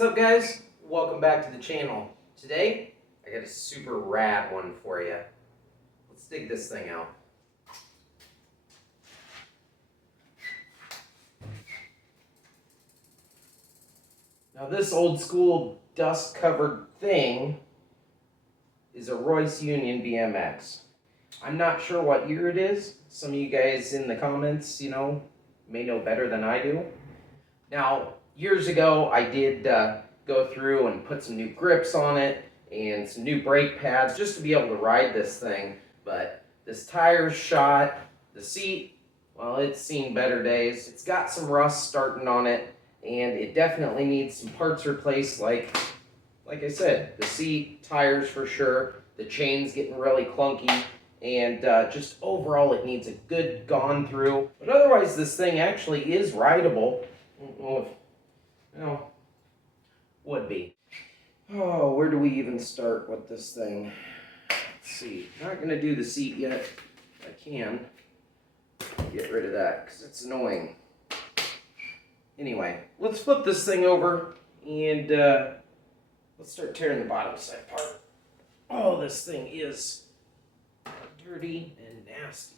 What's up, guys? Welcome back to the channel. Today, I got a super rad one for you. Let's dig this thing out. Now this old school dust covered thing is a Royce Union BMX. I'm not sure what year it is. Some of you guys in the comments, may know better than I do. Now, years ago, I did go through and put some new grips on it and some new brake pads just to be able to ride this thing. But this tire's shot, the seat, well, it's seen better days. It's got some rust starting on it, and it definitely needs some parts replaced, like I said, the seat, tires for sure, the chain's getting really clunky, and just overall it needs a good gone through. But otherwise, this thing actually is rideable. I don't know if, would be. Oh, where do we even start with this thing? Let's see. Not going to do the seat yet. I can get rid of that because it's annoying. Anyway, let's flip this thing over and let's start tearing the bottom side apart. Oh, this thing is dirty and nasty.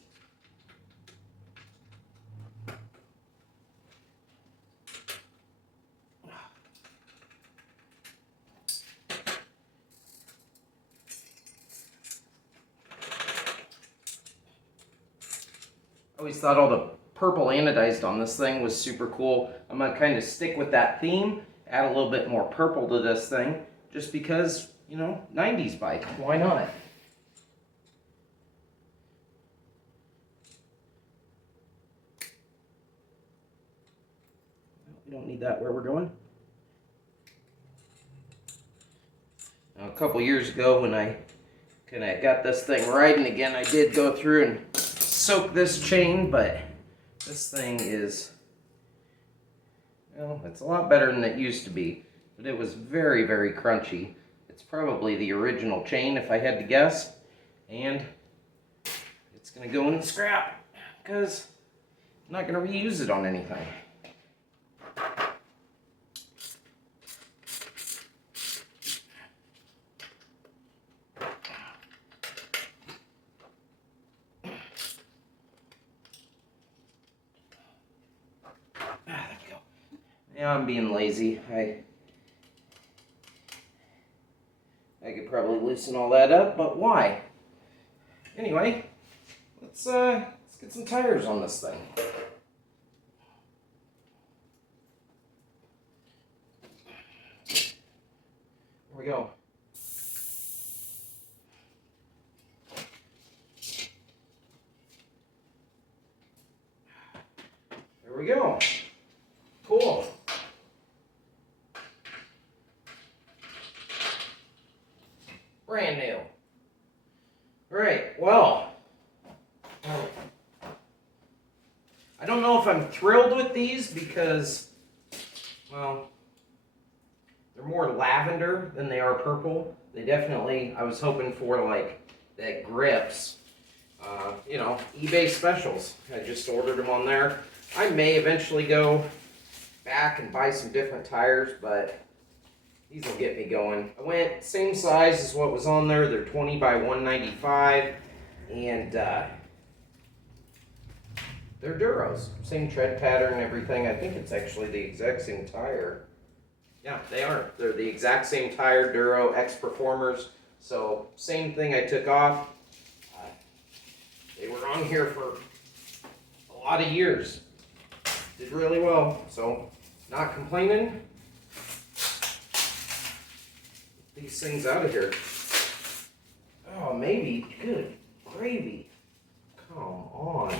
I always thought all the purple anodized on this thing was super cool. I'm going to kind of stick with that theme, add a little bit more purple to this thing, just because, 90s bike. Why not? We don't need that where we're going. Now, a couple years ago when I kind of got this thing riding again, I did go through and soak this chain, but this thing is, it's a lot better than it used to be, but it was very, very crunchy. It's probably the original chain if I had to guess, and it's going to go in the scrap because I'm not going to reuse it on anything. There we go. Yeah, I'm being lazy. I could probably loosen all that up, but why? Anyway, let's get some tires on this thing. Here we go. There we go. Cool. Brand new. Right, well, I don't know if I'm thrilled with these because, well, they're more lavender than they are purple. They definitely, I was hoping for like that grips, eBay specials. I just ordered them on there. I may eventually go back and buy some different tires, but these will get me going. I went same size as what was on there. They're 20 by 195, and they're Duros. Same tread pattern and everything. I think it's actually the exact same tire. Yeah, they are. They're the exact same tire, Duro X Performers. So same thing I took off. They were on here for a lot of years. Did really well, so not complaining. Get these things out of here. Oh, maybe. Good gravy. Come on.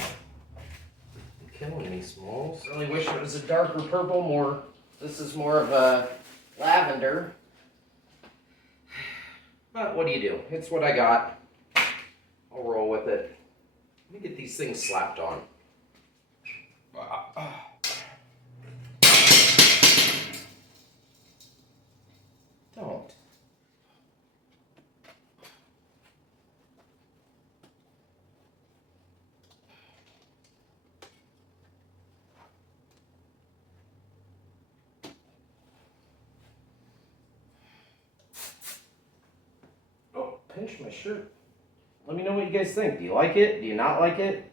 You're killing me, Smalls. Really wish it was a darker purple. This is more of a lavender. But what do you do? It's what I got. I'll roll with it. Let me get these things slapped on. Don't. pinch my shirt. Let me know what you guys think. Do you like it? Do you not like it?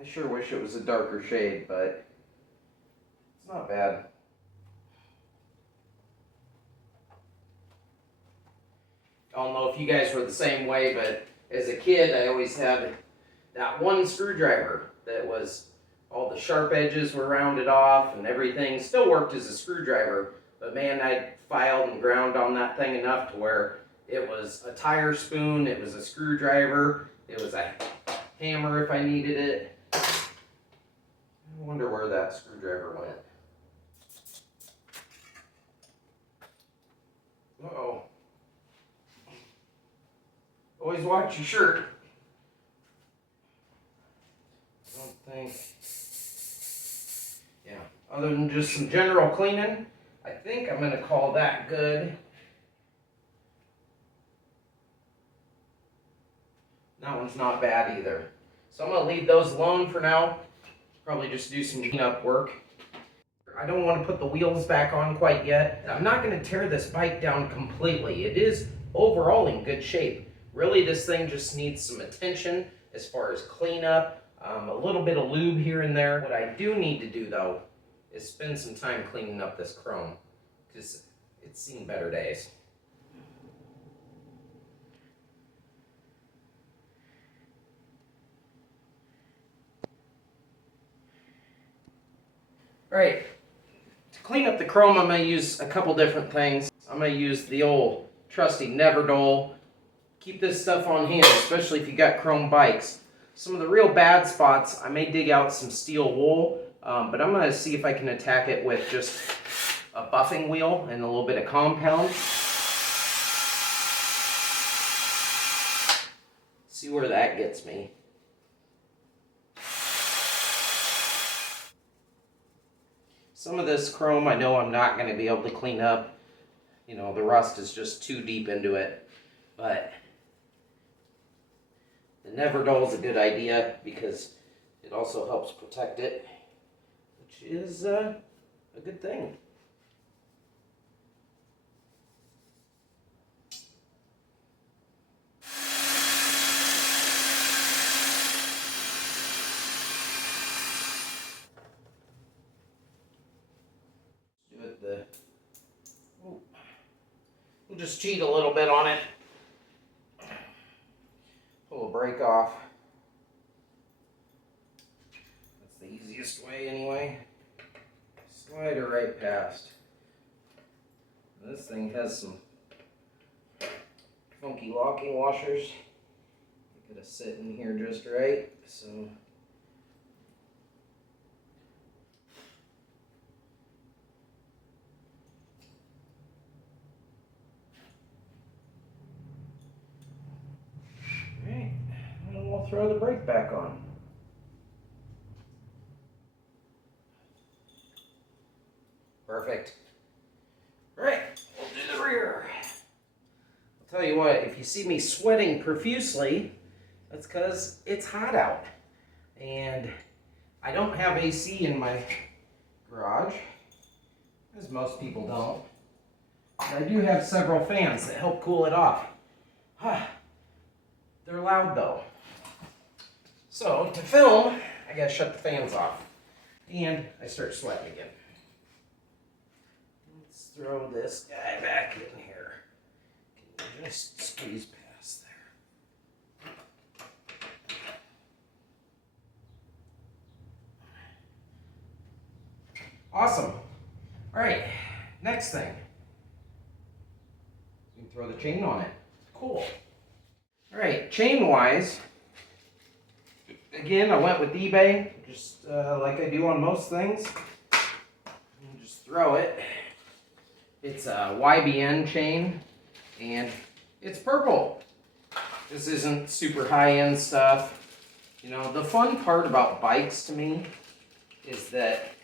I sure wish it was a darker shade, but it's not bad. I don't know if you guys were the same way, but as a kid, I always had that one screwdriver that was all the sharp edges were rounded off and everything. Still worked as a screwdriver, but man, I filed and ground on that thing enough to where it was a tire spoon, it was a screwdriver, it was a hammer if I needed it. I wonder where that screwdriver went. Uh-oh. Always watch your shirt. I don't think. Yeah, other than just some general cleaning, I think I'm going to call that good. That one's not bad either. So I'm going to leave those alone for now. Probably just do some cleanup work. I don't want to put the wheels back on quite yet. I'm not going to tear this bike down completely. It is overall in good shape. Really, this thing just needs some attention as far as cleanup, a little bit of lube here and there. What I do need to do, though, is spend some time cleaning up this chrome, because it's seen better days. All right, to clean up the chrome, I'm going to use a couple different things. I'm going to use the old trusty Neverdol. Keep this stuff on hand, especially if you got chrome bikes. Some of the real bad spots, I may dig out some steel wool, but I'm going to see if I can attack it with just a buffing wheel and a little bit of compound. See where that gets me. Some of this chrome I know I'm not going to be able to clean up. You know, the rust is just too deep into it. But the Neverdol is a good idea because it also helps protect it, which is a good thing. We'll just cheat a little bit on it. Pull a brake off. That's the easiest way anyway. Slide her right past. This thing has some funky locking washers. You gotta sit in here just right, so. Alright, and we'll throw the brake back on. Perfect. Alright, we'll do the rear. I'll tell you what, if you see me sweating profusely, that's because it's hot out. And I don't have AC in my garage, as most people don't. But I do have several fans that help cool it off. They're loud though. So to film, I gotta shut the fans off. And I start sweating again. Let's throw this guy back in here. Can you just squeeze past there? Awesome. All right, next thing. You can throw the chain on it. Cool. All right, chain-wise, again, I went with eBay, just like I do on most things. And just throw it. It's a YBN chain, and it's purple. This isn't super high-end stuff. You know, the fun part about bikes to me is that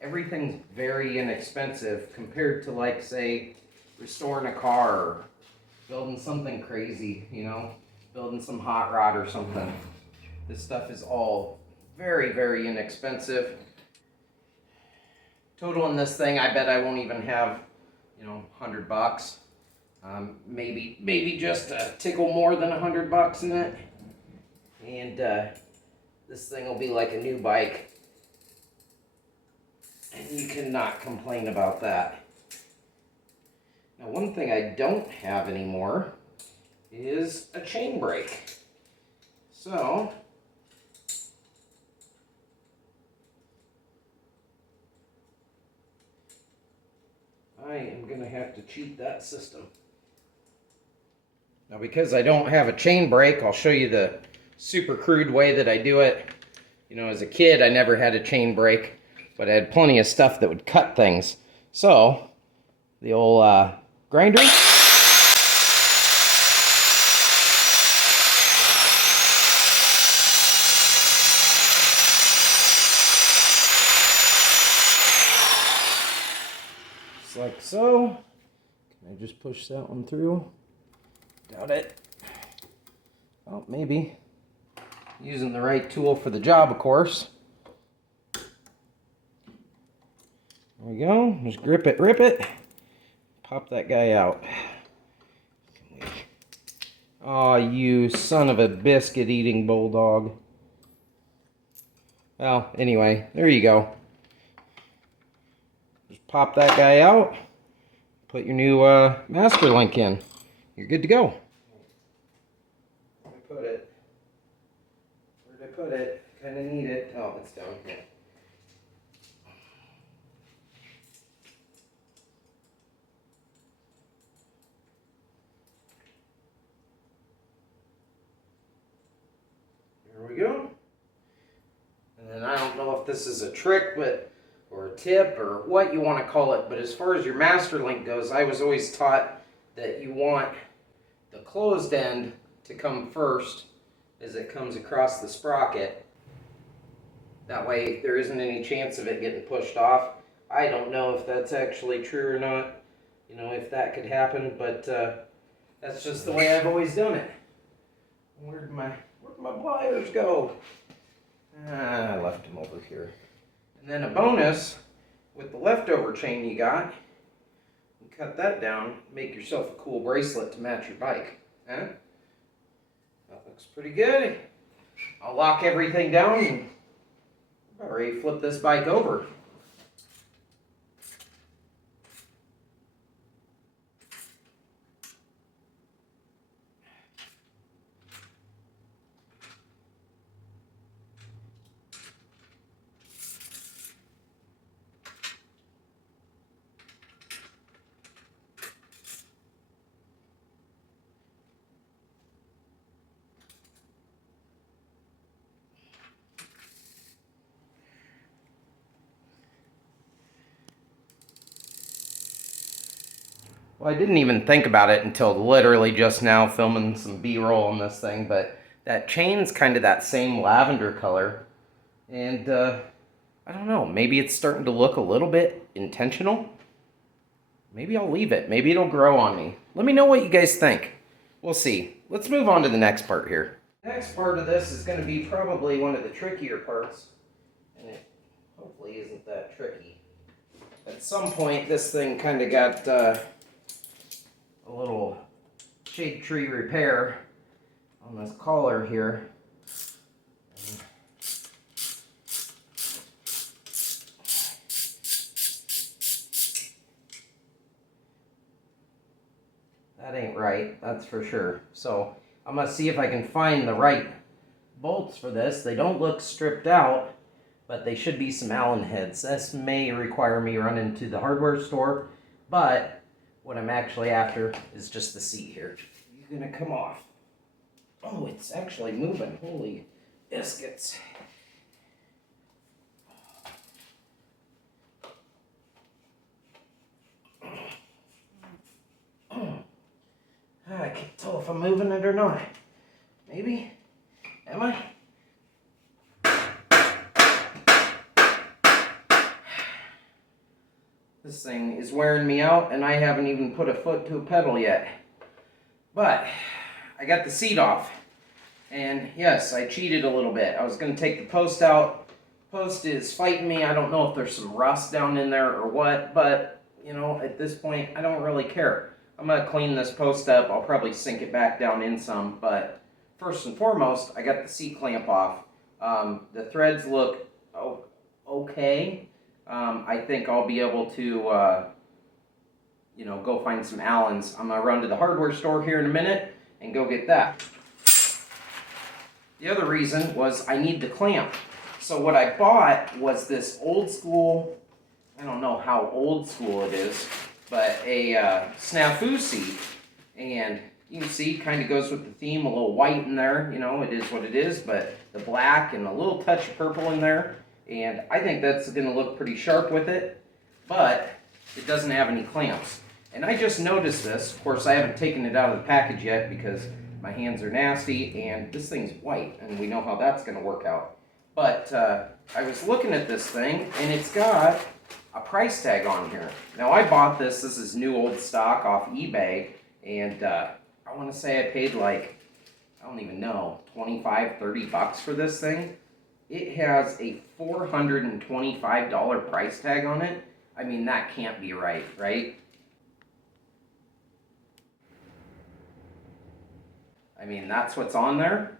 everything's very inexpensive compared to, like, say, restoring a car or building something crazy, you know, building some hot rod or something. This stuff is all very, very inexpensive. Total in this thing, I bet I won't even have, you know, $100. Maybe just a tickle more than $100 in it. And this thing will be like a new bike. And you cannot complain about that. Now, one thing I don't have anymore is a chain brake. So, I am going to have to cheat that system. Now, because I don't have a chain brake, I'll show you the super crude way that I do it. You know, as a kid, I never had a chain brake, but I had plenty of stuff that would cut things. So, the old grinder. Just like so. Can I just push that one through? Doubt it. Oh, maybe. Using the right tool for the job, of course. There we go. Just grip it, rip it. Pop that guy out. Oh, you son of a biscuit-eating bulldog. Well, anyway, there you go. Just pop that guy out. Put your new master link in. You're good to go. Where'd I put it? Where'd I put it? Kind of need it. Oh, it's down here. There we go. And then I don't know if this is a trick, or a tip, or what you want to call it, but as far as your master link goes, I was always taught that you want the closed end to come first as it comes across the sprocket. That way there isn't any chance of it getting pushed off. I don't know if that's actually true or not, you know, if that could happen, but that's just the way I've always done it. Where'd my pliers go? I left them over here. And then a bonus, with the leftover chain you got, you cut that down, make yourself a cool bracelet to match your bike. Huh? That looks pretty good. I'll lock everything down and about ready to flip this bike over. Well, I didn't even think about it until literally just now filming some B-roll on this thing, but that chain's kind of that same lavender color, and I don't know, maybe it's starting to look a little bit intentional. Maybe I'll leave it. Maybe it'll grow on me. Let me know what you guys think. We'll see. Let's move on to the next part here. Next part of this is going to be probably one of the trickier parts, and it hopefully isn't that tricky. At some point, this thing kind of got a little shade tree repair on this collar here. That ain't right, that's for sure. So I'm gonna see if I can find the right bolts for this. They don't look stripped out, but they should be some Allen heads. This may require me running to the hardware store, but what I'm actually after is just the seat here. You're gonna come off. Oh, it's actually moving. Holy biscuits. I can't tell if I'm moving it or not. Maybe? Am I? This thing is wearing me out, and I haven't even put a foot to a pedal yet. But I got the seat off. And yes, I cheated a little bit. I was going to take the post out. Post is fighting me. I don't know if there's some rust down in there or what, but, you know, at this point, I don't really care. I'm going to clean this post up. I'll probably sink it back down in some, but first and foremost, I got the seat clamp off. The threads look okay. I think I'll be able to, go find some Allens. I'm going to run to the hardware store here in a minute and go get that. The other reason was I need the clamp. So what I bought was this old school, I don't know how old school it is, but a snafu seat. And you can see, kind of goes with the theme, a little white in there, it is what it is, but the black and a little touch of purple in there. And I think that's going to look pretty sharp with it, but it doesn't have any clamps. And I just noticed this. Of course, I haven't taken it out of the package yet because my hands are nasty, and this thing's white, and we know how that's going to work out. But I was looking at this thing, and it's got a price tag on here. Now, I bought this. This is new old stock off eBay, and I want to say I paid I don't even know, 25, 30 bucks for this thing. It has a $425 price tag on it. I mean, that can't be right, right? I mean, that's what's on there?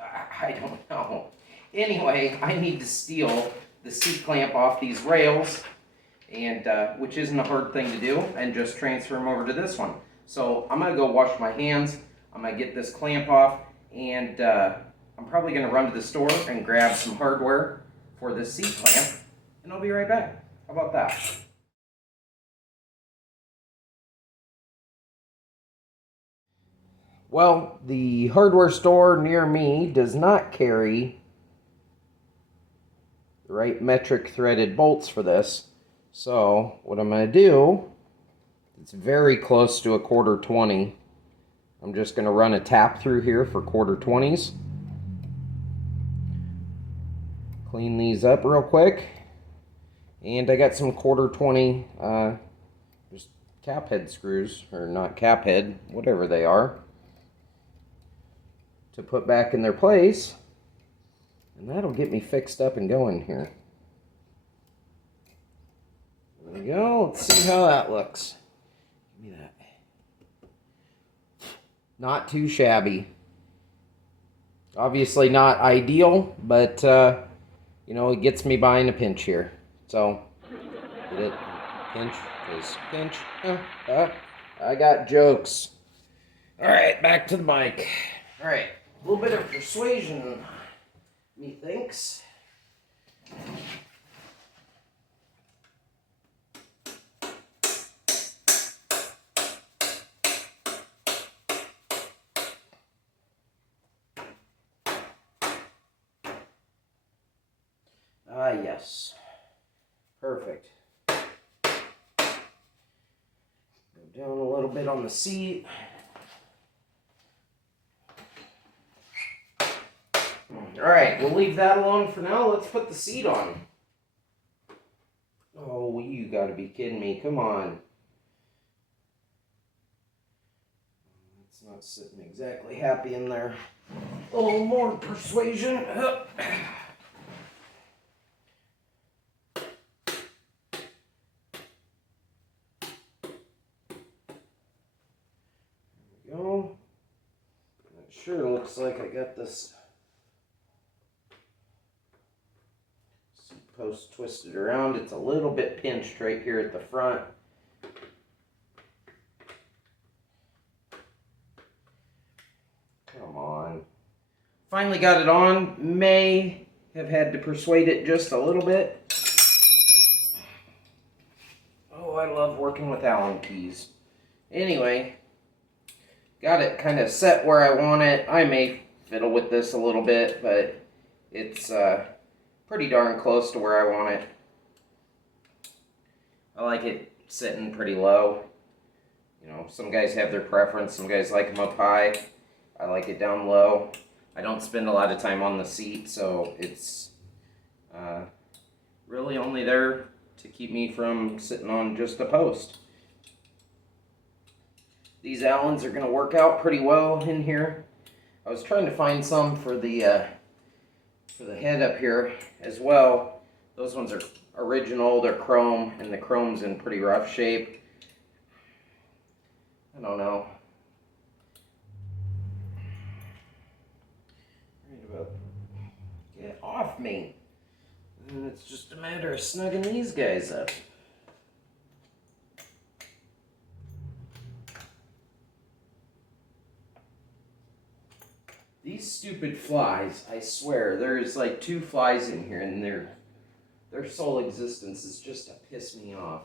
I don't know. Anyway, I need to steal the seat clamp off these rails, and which isn't a hard thing to do, and just transfer them over to this one. So I'm going to go wash my hands. I'm going to get this clamp off, and I'm probably going to run to the store and grab some hardware for this seat clamp, and I'll be right back. How about that? Well, the hardware store near me does not carry the right metric threaded bolts for this. So what I'm going to do, it's very close to a 1/4-20. I'm just going to run a tap through here for 1/4-20s. Clean these up real quick. And I got some 1/4-20 just cap head screws, or not cap head, whatever they are, to put back in their place, and that'll get me fixed up and going here. There we go. Let's see how that looks. Give me that. Not too shabby. Obviously not ideal, but it gets me by in a pinch here. So, get it? Pinch is pinch. I got jokes. All right, back to the bike. All right. A little bit of persuasion, methinks. Ah, yes. Perfect. Go down a little bit on the seat. Alright, we'll leave that alone for now. Let's put the seat on. Oh, you gotta be kidding me. Come on. It's not sitting exactly happy in there. A little more persuasion. There we go. It sure looks like I got this post twisted around. It's a little bit pinched right here at the front. Come on. Finally got it on. May have had to persuade it just a little bit. Oh, I love working with Allen keys. Anyway, got it kind of set where I want it. I may fiddle with this a little bit, but it's pretty darn close to where I want it. I like it sitting pretty low. Some guys have their preference. Some guys like them up high. I like it down low. I don't spend a lot of time on the seat, so it's really only there to keep me from sitting on just a post. These Allens are going to work out pretty well in here. I was trying to find some for the head up here as well. Those ones are original, they're chrome, and the chrome's in pretty rough shape. I don't know. Right about, get off me. And it's just a matter of snugging these guys up. These stupid flies, I swear, there's like 2 flies in here and their sole existence is just to piss me off.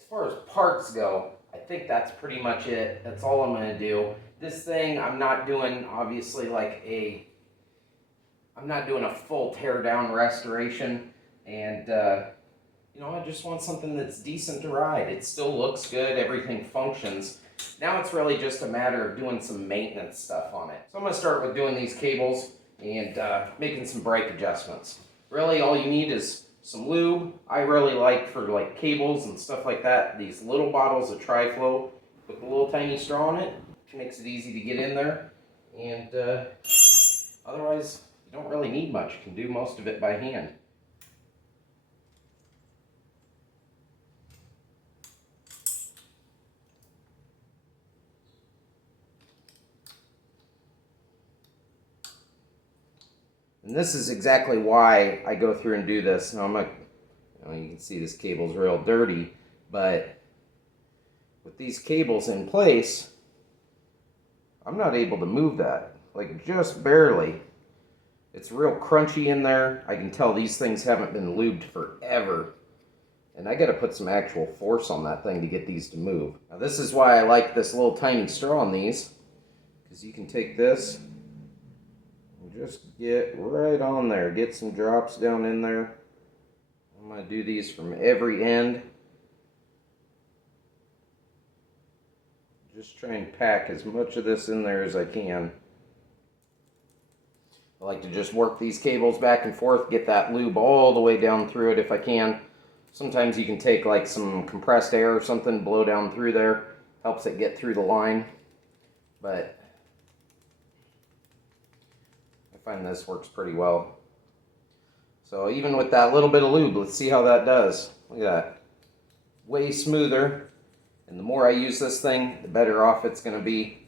As far as parts go, I think that's pretty much it. That's all I'm going to do. This thing, I'm not doing, obviously, I'm not doing a full tear down restoration. And, you know, I just want something that's decent to ride. It still looks good. Everything functions. Now it's really just a matter of doing some maintenance stuff on it. So I'm going to start with doing these cables and making some brake adjustments. Really, all you need is some lube. I really like, for like cables and stuff like that, these little bottles of Tri-Flow with a little tiny straw in it. Makes it easy to get in there. And otherwise, you don't really need much. You can do most of it by hand. And this is exactly why I go through and do this. Now you can see this cable's real dirty, but with these cables in place, I'm not able to move that, like just barely. It's real crunchy in there. I can tell these things haven't been lubed forever. And I gotta put some actual force on that thing to get these to move. Now this is why I like this little tiny straw on these, because you can take this and just get right on there. Get some drops down in there. I'm gonna do these from every end. Just try and pack as much of this in there as I can. I like to just work these cables back and forth, get that lube all the way down through it if I can. Sometimes you can take like some compressed air or something, blow down through there. Helps it get through the line. But I find this works pretty well. So even with that little bit of lube, let's see how that does. Look at that. Way smoother. And the more I use this thing, the better off it's going to be.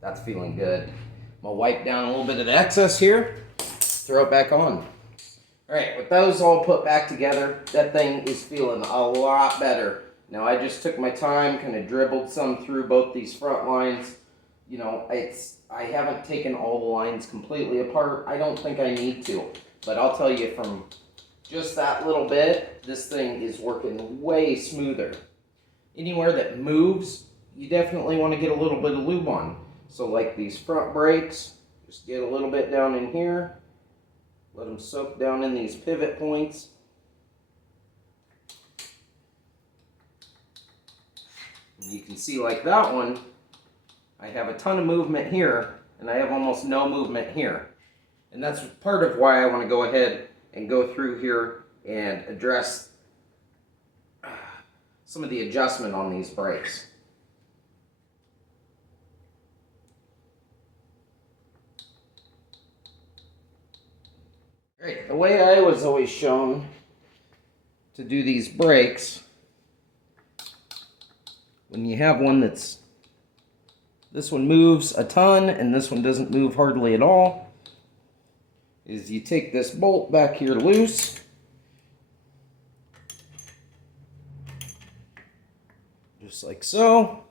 That's feeling good. I'm going to wipe down a little bit of the excess here, throw it back on. Alright, with those all put back together, that thing is feeling a lot better. Now I just took my time, kind of dribbled some through both these front lines. You know, I haven't taken all the lines completely apart. I don't think I need to. But I'll tell you, from just that little bit, this thing is working way smoother. Anywhere that moves, you definitely want to get a little bit of lube on. So like these front brakes, just get a little bit down in here. Let them soak down in these pivot points. And you can see like that one, I have a ton of movement here, and I have almost no movement here. And that's part of why I want to go ahead and go through here and address some of the adjustment on these brakes. Right, the way I was always shown to do these brakes, when you have one that's this one moves a ton and this one doesn't move hardly at all, is you take this bolt back here loose. Just like so.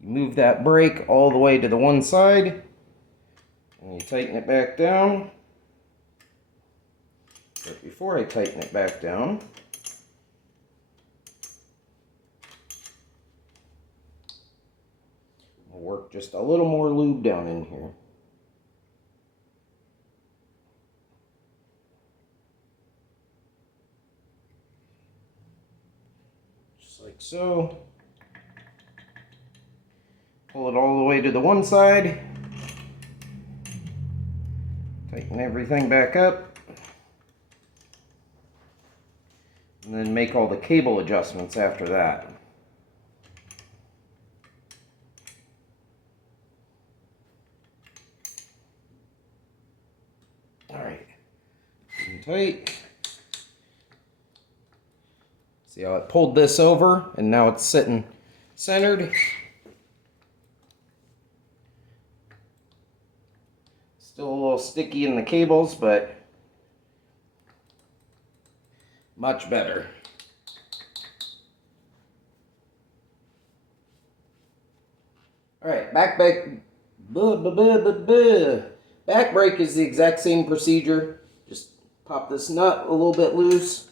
You move that brake all the way to the one side and you tighten it back down. But before I tighten it back down, I'll work just a little more lube down in here. Just like so. Pull it all the way to the one side. Tighten everything back up. And then make all the cable adjustments after that. Alright. Tight. See how it pulled this over and now it's sitting centered. Still a little sticky in the cables, but much better. Alright, back brake is the exact same procedure. Just pop this nut a little bit loose.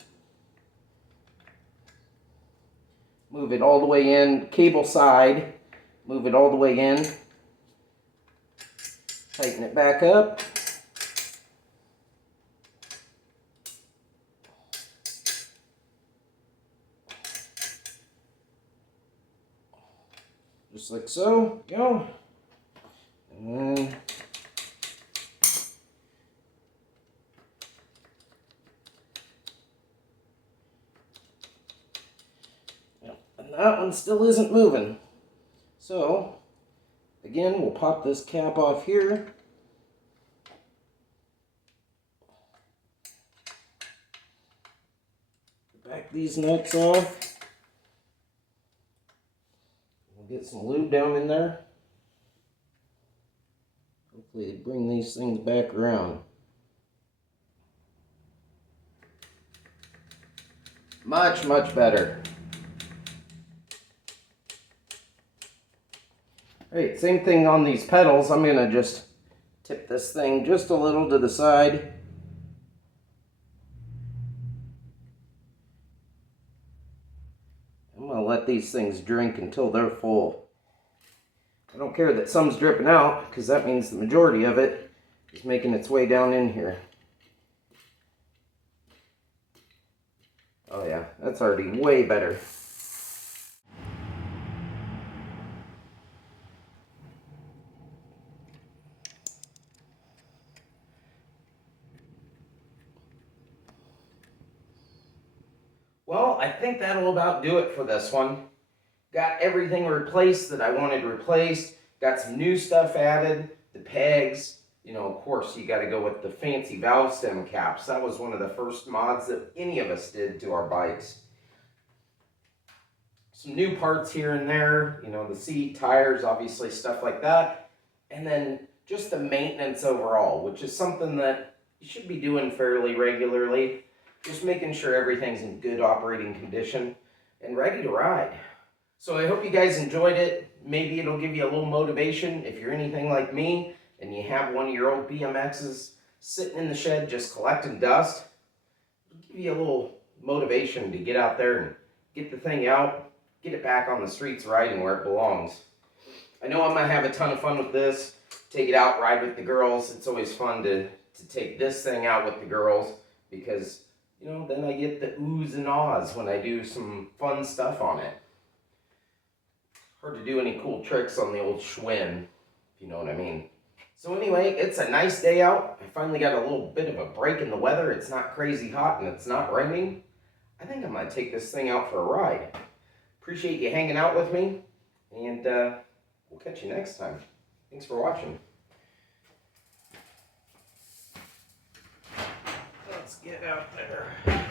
Move it all the way in, cable side. Move it all the way in. Tighten it back up. Just like so. Go. And then and that one still isn't moving. So again, we'll pop this cap off here. Back these nuts off. We'll get some lube down in there. Hopefully bring these things back around. Much, much better. Alright, same thing on these pedals. I'm going to just tip this thing just a little to the side. I'm going to let these things drink until they're full. I don't care that some's dripping out, because that means the majority of it is making its way down in here. Oh yeah, that's already way better. Well, I think that'll about do it for this one. Got everything replaced that I wanted replaced. Got some new stuff added. The pegs. You know, of course, you got to go with the fancy valve stem caps. That was one of the first mods that any of us did to our bikes. Some new parts here and there. You know, the seat, tires, obviously, stuff like that. And then just the maintenance overall, which is something that you should be doing fairly regularly. Just making sure everything's in good operating condition and ready to ride. So I hope you guys enjoyed it. Maybe it'll give you a little motivation if you're anything like me and you have one of your old BMXs sitting in the shed just collecting dust. It'll give you a little motivation to get out there and get the thing out, get it back on the streets riding where it belongs. I know I'm going to have a ton of fun with this. Take it out, ride with the girls. It's always fun to take this thing out with the girls because, you know, then I get the oohs and ahs when I do some fun stuff on it. Hard to do any cool tricks on the old Schwinn, if you know what I mean. So anyway, it's a nice day out. I finally got a little bit of a break in the weather. It's not crazy hot and it's not raining. I think I'm going to take this thing out for a ride. Appreciate you hanging out with me, and we'll catch you next time. Thanks for watching. Let's get out there.